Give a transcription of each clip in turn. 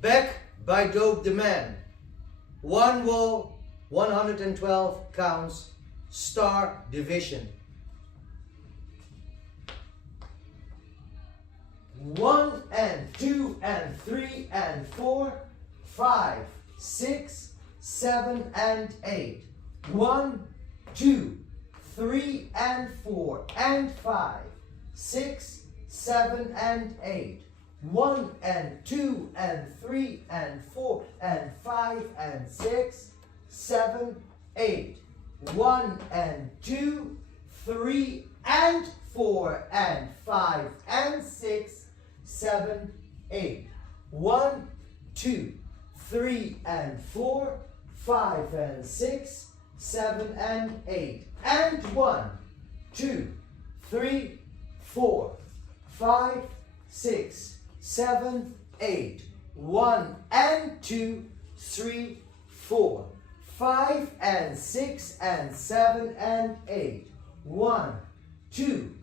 Back by Dope the Man. One wall, 112 counts, star division. 1 and 2 and 3 and 4, 5, 6, 7 and 8. 1, 2, 3 and 4 and 5, 6, 7 and 8. 1 and 2 and 3 and 4 and 5 and 6, 7, 8. 1 and 2, 3 and 4 and 5 and 6, 7, 8. 1, 2, 3 and 4, 5 and 6, 7 and 8. And 1, 2, 3, 4, 5, 6, 7, 8. 1 and 2, 3, 4, 5 and 6 and 7 and 8. 1, 2,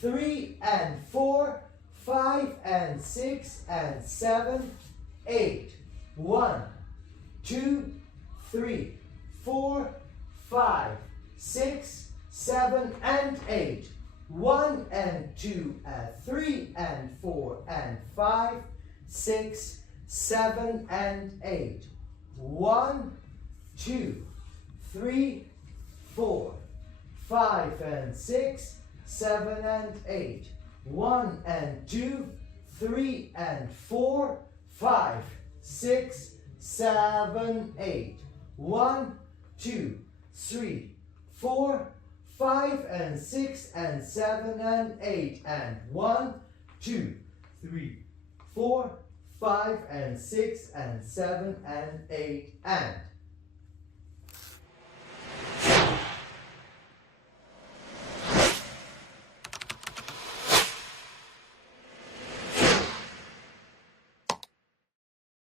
3 and 4, 5 and 6 and 7, 8. 1, 2, 3, 4, 5, 6, 7 and 8. 1 and 2 and 3 and 4 and 5, 6, 7 and 8. 1, 2, 3, 4, 5 and 6, 7 and 8. 1 and 2, 3 and 4, 5, 6, 7, 8. 1, 2, 3, 4, 5 and 6 and 7 and 8. And 1, 2, 3, 4, 5 and 6 and 7 and 8 and